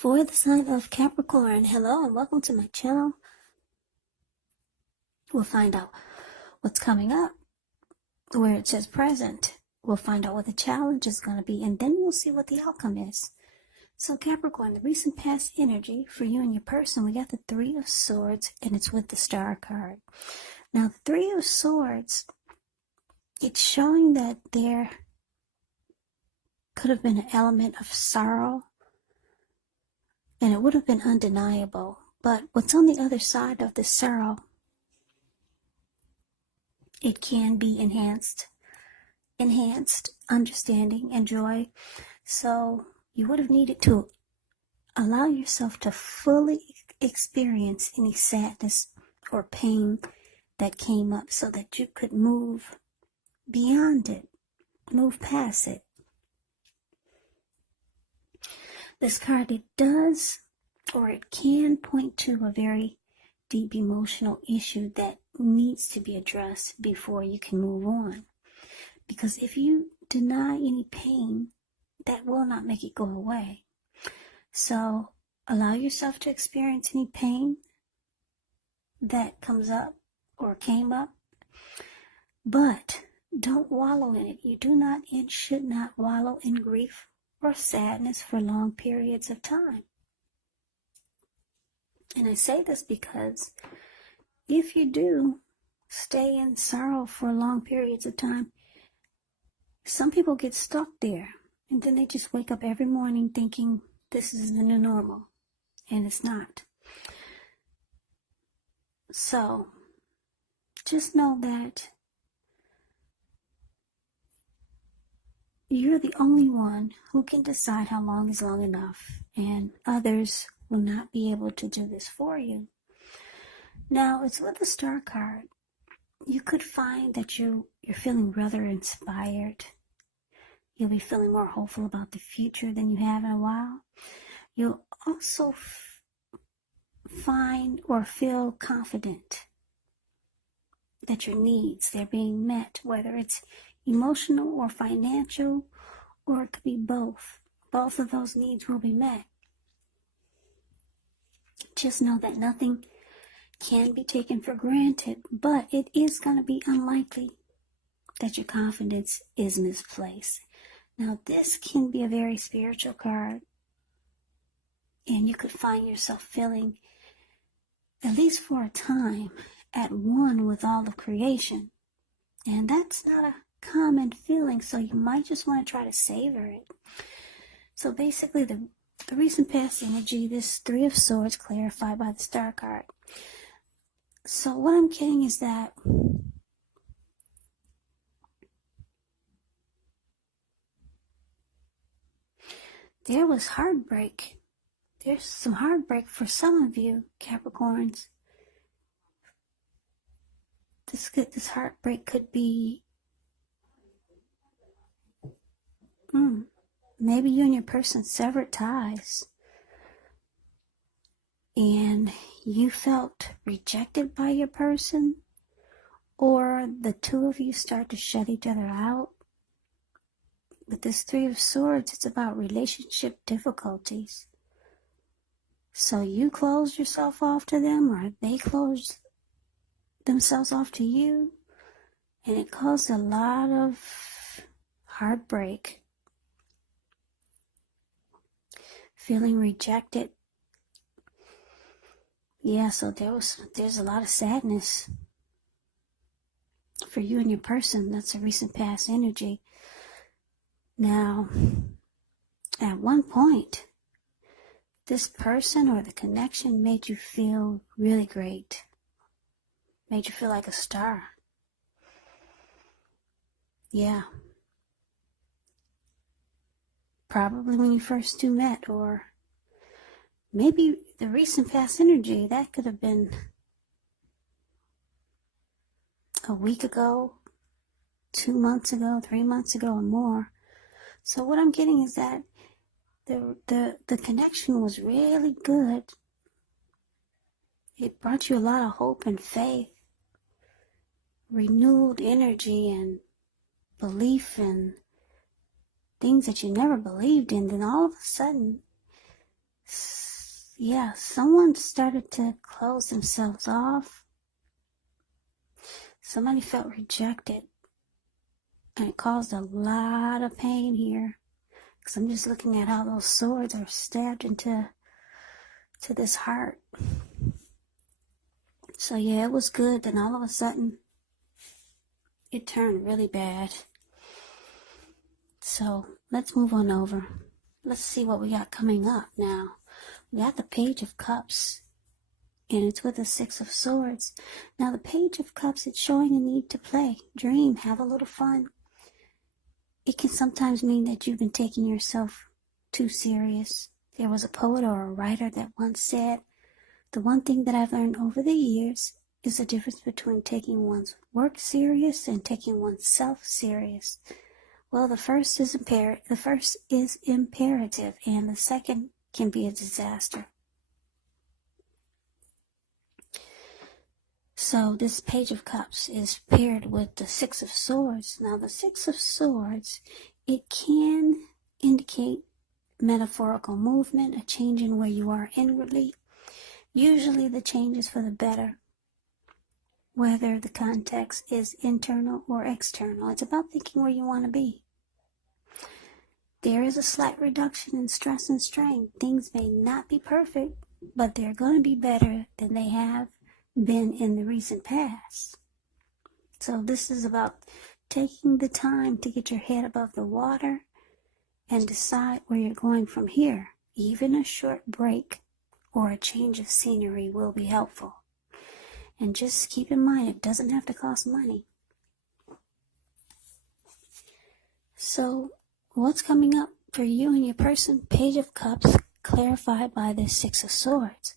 For the sign of Capricorn, hello and welcome to my channel. We'll find out what's coming up where it says present. We'll find out what the challenge is going to be, and then we'll see what the outcome is. So Capricorn, the recent past energy for you and your person, we got the Three of Swords, and it's with the Star card. Now, the Three of Swords, it's showing that there could have been an element of sorrow, and it would have been undeniable. But what's on the other side of the sorrow, it can be enhanced understanding and joy. So you would have needed to allow yourself to fully experience any sadness or pain that came up so that you could move beyond it, move past it. This card, it does, or it can point to a very deep emotional issue that needs to be addressed before you can move on. Because if you deny any pain, that will not make it go away. So allow yourself to experience any pain that comes up or came up, but don't wallow in it. You do not and should not wallow in grief or sadness for long periods of time. And I say this because if you do stay in sorrow for long periods of time, some people get stuck there, and then they just wake up every morning thinking this is the new normal, and it's not. So just know that you're the only one who can decide how long is long enough, and others will not be able to do this for you. Now, it's with the Star card. You could find that you're feeling rather inspired. You'll be feeling more hopeful about the future than you have in a while. You'll also find or feel confident that your needs, they're being met, whether it's emotional or financial, or it could be both. Both of those needs will be met. Just know that nothing can be taken for granted, but it is going to be unlikely that your confidence is misplaced. Now, this can be a very spiritual card, and you could find yourself feeling, at least for a time, at one with all of creation. And that's not a common feeling, so you might just want to try to savor it. So basically, the recent past energy, this Three of Swords clarified by the Star card. So what I'm getting is that there was heartbreak. There's some heartbreak for some of you, Capricorns. This heartbreak could be maybe you and your person severed ties, and you felt rejected by your person, or the two of you start to shut each other out. With this Three of Swords, it's about relationship difficulties. So you closed yourself off to them, or they closed themselves off to you, and it caused a lot of heartbreak, feeling rejected. Yeah, so there's a lot of sadness for you and your person. That's a recent past energy. Now, at one point, this person or the connection made you feel really great, made you feel like a star. Yeah. Probably when you first two met, or maybe the recent past energy, that could have been a week ago, 2 months ago, 3 months ago, or more. So what I'm getting is that the connection was really good. It brought you a lot of hope and faith, renewed energy and belief in things that you never believed in. Then all of a sudden, Yeah, someone started to close themselves off. Somebody felt rejected. And it caused a lot of pain here. Because I'm just looking at how those swords are stabbed into this heart. So yeah, it was good. Then all of a sudden, it turned really bad. So let's move on over. Let's see what we got coming up now. We got the Page of Cups. And it's with the Six of Swords. Now the Page of Cups, it's showing a need to play, dream, have a little fun. It can sometimes mean that you've been taking yourself too serious. There was a poet or a writer that once said, the one thing that I've learned over the years is the difference between taking one's work serious and taking oneself serious. Well, the first is imperative, and the second can be a disaster. So this Page of Cups is paired with the Six of Swords. Now the Six of Swords, it can indicate metaphorical movement, a change in where you are inwardly. Usually the change is for the better, whether the context is internal or external. It's about thinking where you want to be. There is a slight reduction in stress and strain. Things may not be perfect, but they're going to be better than they have been in the recent past. So this is about taking the time to get your head above the water and decide where you're going from here. Even a short break or a change of scenery will be helpful. And just keep in mind, it doesn't have to cost money. So what's coming up for you and your person? Page of Cups clarified by the Six of Swords.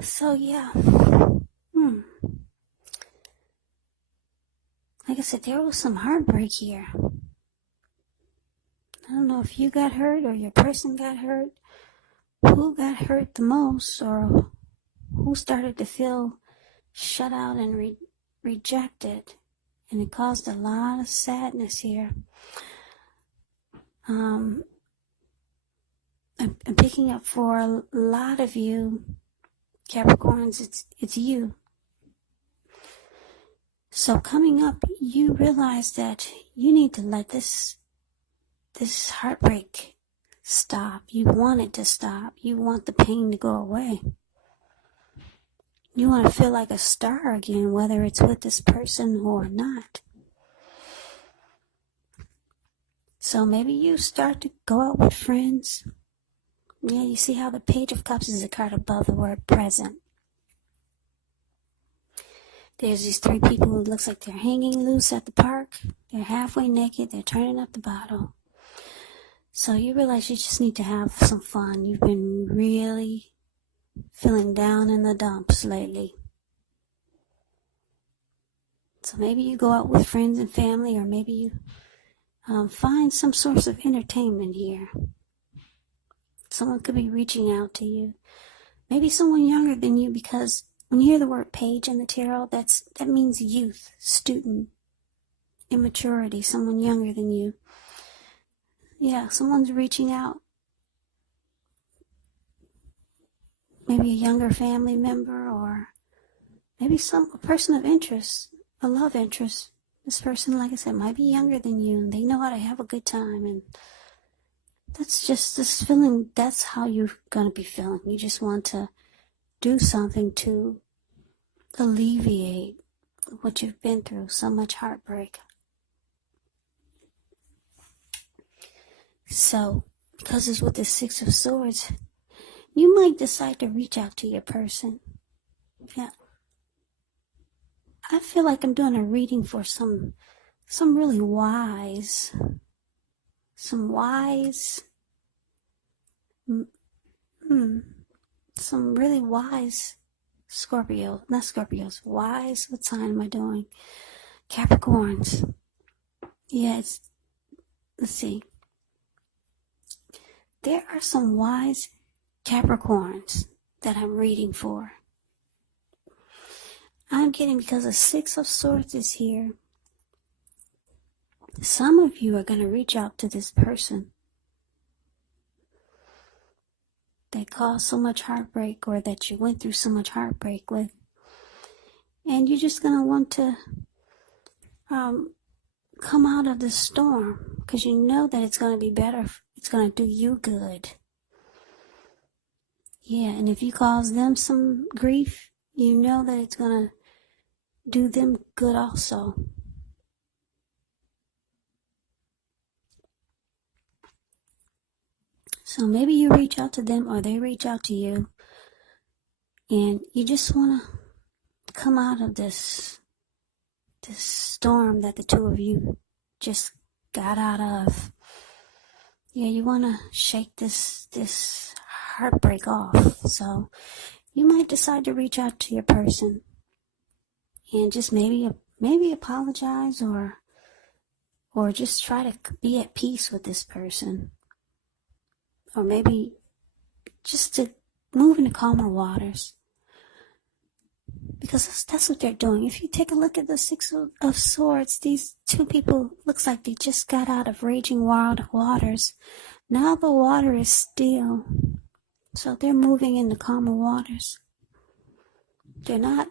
So yeah, like I said, there was some heartbreak here. I don't know if you got hurt or your person got hurt. Who got hurt the most, or who started to feel shut out and rejected, and it caused a lot of sadness here. I'm picking up for a lot of you Capricorns, it's you. So coming up, you realize that you need to let this heartbreak stop. You want it to stop. You want the pain to go away. You want to feel like a star again, whether it's with this person or not. So maybe you start to go out with friends. Yeah, you see how the Page of Cups is a card above the word present. There's these three people who looks like they're hanging loose at the park. They're halfway naked. They're turning up the bottle. So you realize you just need to have some fun. You've been really feeling down in the dumps lately. So maybe you go out with friends and family, or maybe you find some source of entertainment here. Someone could be reaching out to you. Maybe someone younger than you, because when you hear the word page in the tarot, that means youth, student, immaturity, someone younger than you. Yeah, someone's reaching out. Maybe a younger family member, or maybe a person of interest, a love interest. This person, like I said, might be younger than you, and they know how to have a good time, and that's just this feeling. That's how you're going to be feeling. You just want to do something to alleviate what you've been through, so much heartbreak. So, because it's with the Six of Swords, you might decide to reach out to your person. Yeah. I feel like I'm doing a reading for some really wise, some really wise Scorpio, not Scorpios, wise, what sign am I doing? Capricorns. Yes, let's see. There are some wise Capricorns that I'm reading for. I'm getting, because the Six of Swords is here, some of you are going to reach out to this person. that caused so much heartbreak, or that you went through so much heartbreak with. And you're just going to want to come out of the storm, because you know that it's going to be better. It's going to do you good. Yeah, and if you cause them some grief, you know that it's going to do them good also. So maybe you reach out to them, or they reach out to you, and you just want to come out of this storm that the two of you just got out of. Yeah, you want to shake this heartbreak off. So you might decide to reach out to your person and just maybe apologize, or just try to be at peace with this person, or maybe just to move into calmer waters, because that's what they're doing. If you take a look at the Six of Swords, these two people looks like they just got out of raging wild waters. Now the water is still, so they're moving into calmer waters. They're not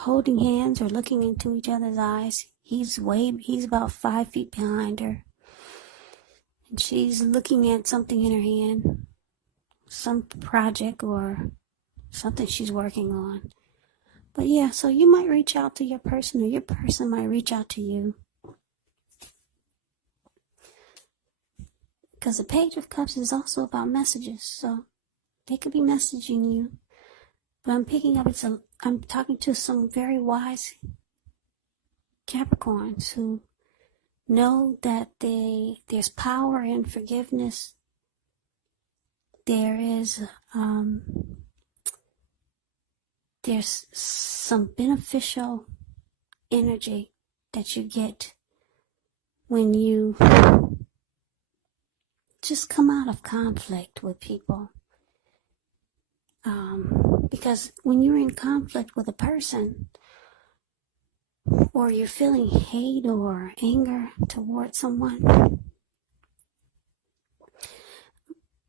holding hands or looking into each other's eyes. He's about 5 feet behind her, and she's looking at something in her hand, some project or something she's working on. But yeah, so you might reach out to your person, or your person might reach out to you. Because the Page of Cups is also about messages, so they could be messaging you. But I'm picking up, I'm talking to some very wise Capricorns who know that there's power in forgiveness. There's some beneficial energy that you get when you just come out of conflict with people. Because when you're in conflict with a person, or you're feeling hate or anger towards someone,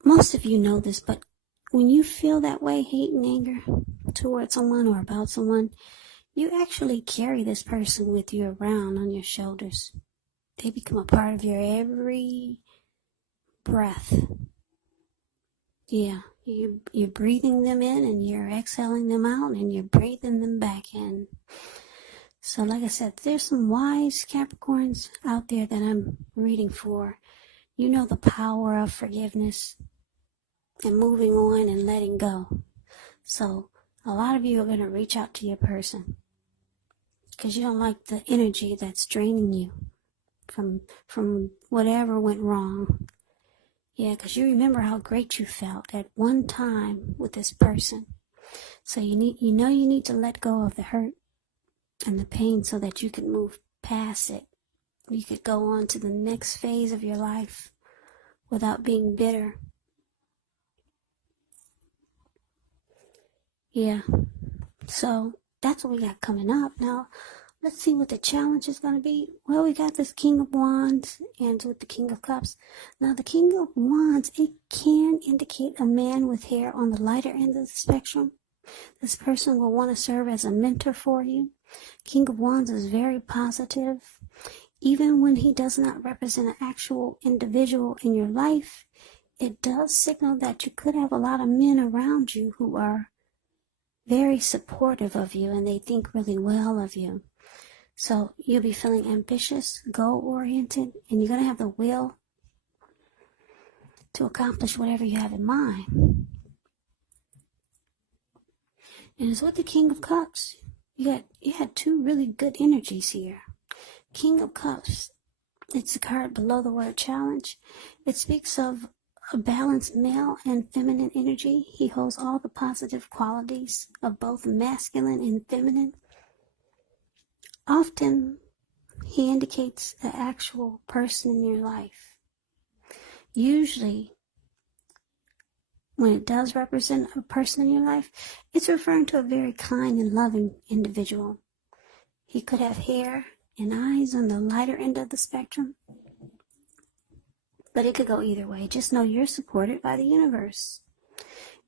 most of you know this, but when you feel that way, hate and anger towards someone or about someone, you actually carry this person with you around on your shoulders. They become a part of your every breath. Yeah, you're breathing them in, and you're exhaling them out, and you're breathing them back in. So like I said, there's some wise Capricorns out there that I'm reading for. You know the power of forgiveness and moving on and letting go. So a lot of you are going to reach out to your person because you don't like the energy that's draining you from whatever went wrong. Yeah, because you remember how great you felt at one time with this person. So you need to let go of the hurt and the pain so that you can move past it. You could go on to the next phase of your life without being bitter. Yeah, so that's what we got coming up. Now, let's see what the challenge is going to be. Well, we got this King of Wands and with the King of Cups. Now, the King of Wands, it can indicate a man with hair on the lighter end of the spectrum. This person will want to serve as a mentor for you. King of Wands is very positive. Even when he does not represent an actual individual in your life, it does signal that you could have a lot of men around you who are very supportive of you and they think really well of you. So you'll be feeling ambitious, goal-oriented, and you're going to have the will to accomplish whatever you have in mind. And it's with the King of Cups. You had two really good energies here. King of Cups, it's a card below the word challenge. It speaks of a balanced male and feminine energy. He holds all the positive qualities of both masculine and feminine. Often, he indicates the actual person in your life. Usually, when it does represent a person in your life, it's referring to a very kind and loving individual. He could have hair and eyes on the lighter end of the spectrum, but it could go either way. Just know you're supported by the universe.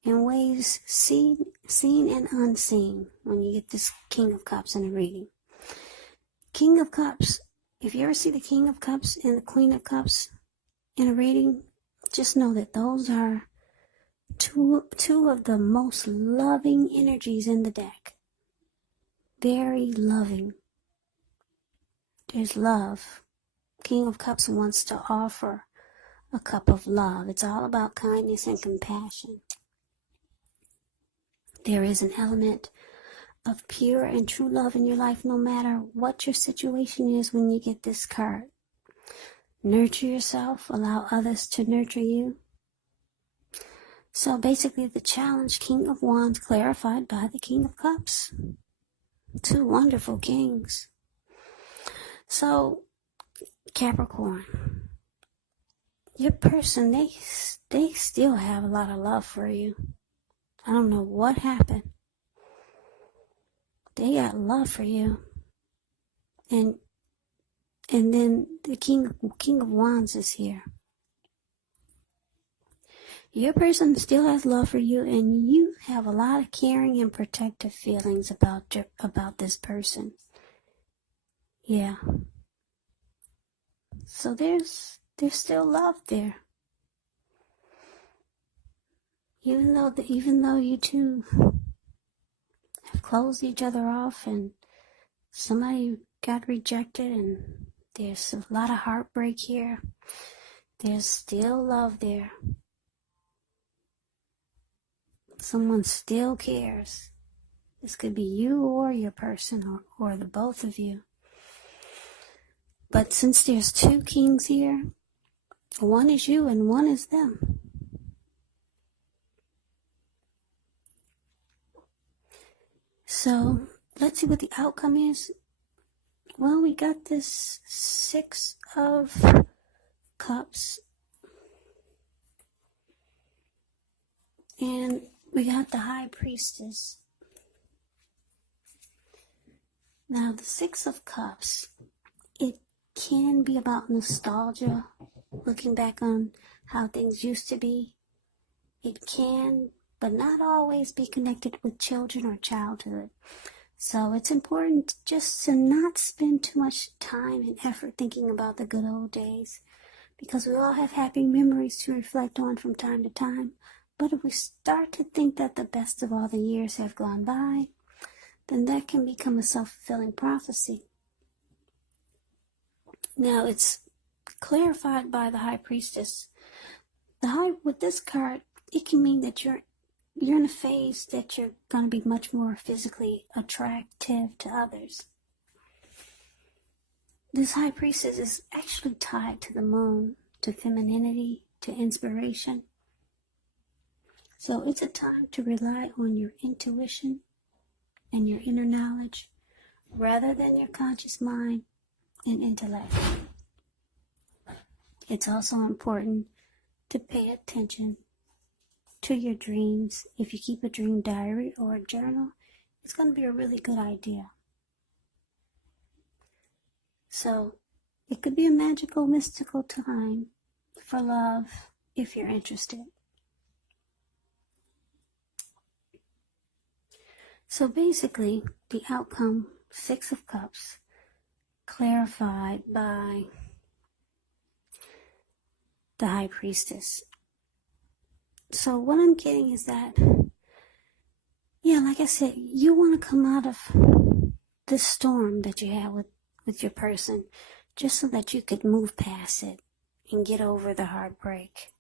in ways seen and unseen when you get this King of Cups in a reading. King of Cups, if you ever see the King of Cups and the Queen of Cups in a reading, just know that those are two of the most loving energies in the deck. Very loving. There's love. King of Cups wants to offer a cup of love. It's all about kindness and compassion. There is an element of pure and true love in your life, no matter what your situation is when you get this card. Nurture yourself, allow others to nurture you. So basically the challenge, King of Wands clarified by the King of Cups. Two wonderful kings. So Capricorn, your person, they still have a lot of love for you. I don't know what happened. They got love for you. And then the King of Wands is here. Your person still has love for you, and you have a lot of caring and protective feelings about this person. Yeah. So there's still love there. Even though you two have closed each other off and somebody got rejected and there's a lot of heartbreak here, there's still love there. Someone still cares. This could be you or your person or the both of you. But since there's two kings here, one is you and one is them. So let's see what the outcome is. Well, we got this 6 of Cups. And we got the High Priestess. Now, the 6 of Cups, it can be about nostalgia, looking back on how things used to be. It can, but not always be connected with children or childhood. So it's important just to not spend too much time and effort thinking about the good old days, because we all have happy memories to reflect on from time to time. But if we start to think that the best of all the years have gone by, then that can become a self-fulfilling prophecy. Now, it's clarified by the High Priestess. With this card, it can mean that you're in a phase that you're going to be much more physically attractive to others. This High Priestess is actually tied to the moon, to femininity, to inspiration. So it's a time to rely on your intuition and your inner knowledge rather than your conscious mind and intellect. It's also important to pay attention to your dreams. If you keep a dream diary or a journal, it's going to be a really good idea. So it could be a magical, mystical time for love if you're interested. So basically, the outcome, 6 of Cups, clarified by the High Priestess. So what I'm getting is that, yeah, like I said, you want to come out of this storm that you have with your person, just so that you could move past it and get over the heartbreak.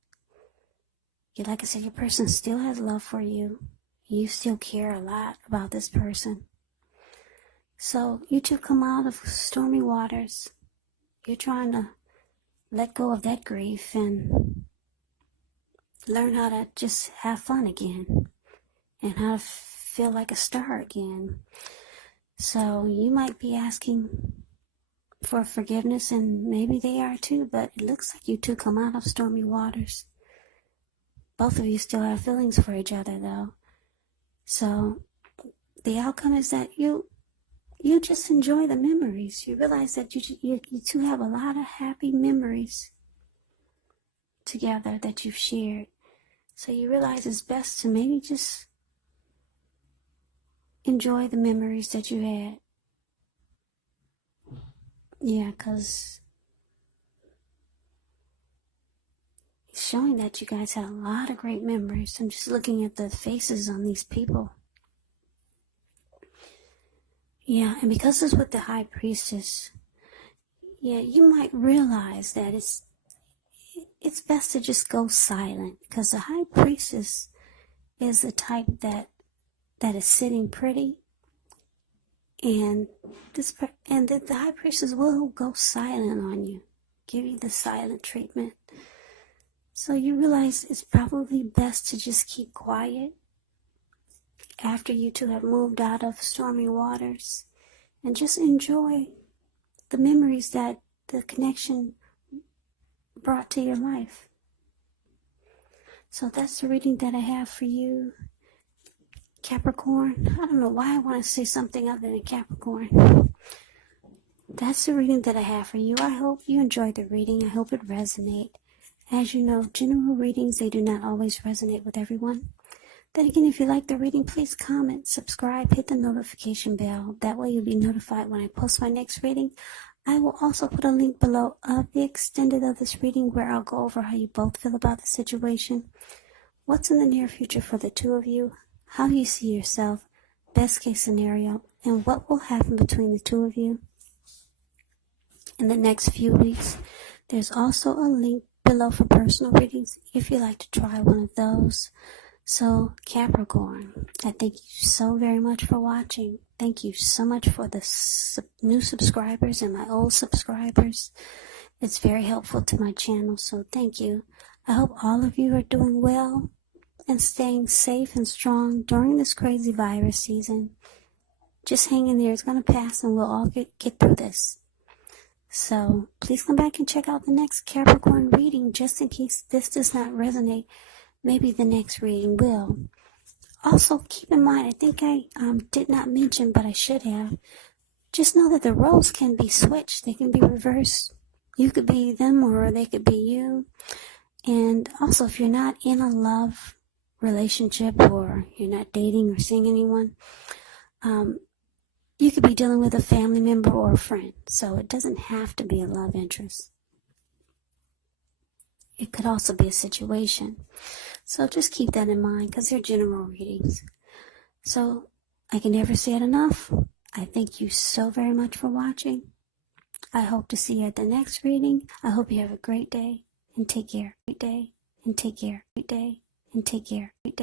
Yeah, like I said, your person still has love for you. You still care a lot about this person. So you two come out of stormy waters. You're trying to let go of that grief and learn how to just have fun again and how to feel like a star again. So you might be asking for forgiveness, and maybe they are too, but it looks like you two come out of stormy waters. Both of you still have feelings for each other, though. So the outcome is that you just enjoy the memories. You realize that you two have a lot of happy memories together that you've shared. So you realize it's best to maybe just enjoy the memories that you had. Yeah, because it's showing that you guys had a lot of great memories. I'm just looking at the faces on these people. Yeah, and because it's with the High Priestess, yeah, you might realize that it's best to just go silent, because the High Priestess is the type that is sitting pretty, and the High Priestess will go silent on you, give you the silent treatment. So you realize it's probably best to just keep quiet after you two have moved out of stormy waters, and just enjoy the memories that the connection brought to your life. So that's the reading that I have for you, Capricorn. I don't know why I want to say something other than Capricorn. That's the reading that I have for you. I hope you enjoyed the reading. I hope it resonated. As you know, general readings, they do not always resonate with everyone. Then again, if you like the reading, please comment, subscribe, hit the notification bell. That way you'll be notified when I post my next reading. I will also put a link below of the extended of this reading where I'll go over how you both feel about the situation, what's in the near future for the two of you, how you see yourself, best case scenario, and what will happen between the two of you in the next few weeks. There's also a link below for personal readings if you'd like to try one of those. So Capricorn, I thank you so very much for watching. Thank you so much for the new subscribers and my old subscribers. It's very helpful to my channel, so thank you. I hope all of you are doing well and staying safe and strong during this crazy virus season. Just hang in there. It's going to pass and we'll all get through this. So please come back and check out the next Capricorn reading just in case this does not resonate. Maybe the next reading will. Also, keep in mind, I think I did not mention, but I should have. Just know that the roles can be switched. They can be reversed. You could be them or they could be you. And also, if you're not in a love relationship or you're not dating or seeing anyone, you could be dealing with a family member or a friend. So it doesn't have to be a love interest. It could also be a situation. So just keep that in mind because they're general readings. So I can never say it enough. I thank you so very much for watching. I hope to see you at the next reading. I hope you have a great day and take care. Great day and take care. Great day and take care. Great day.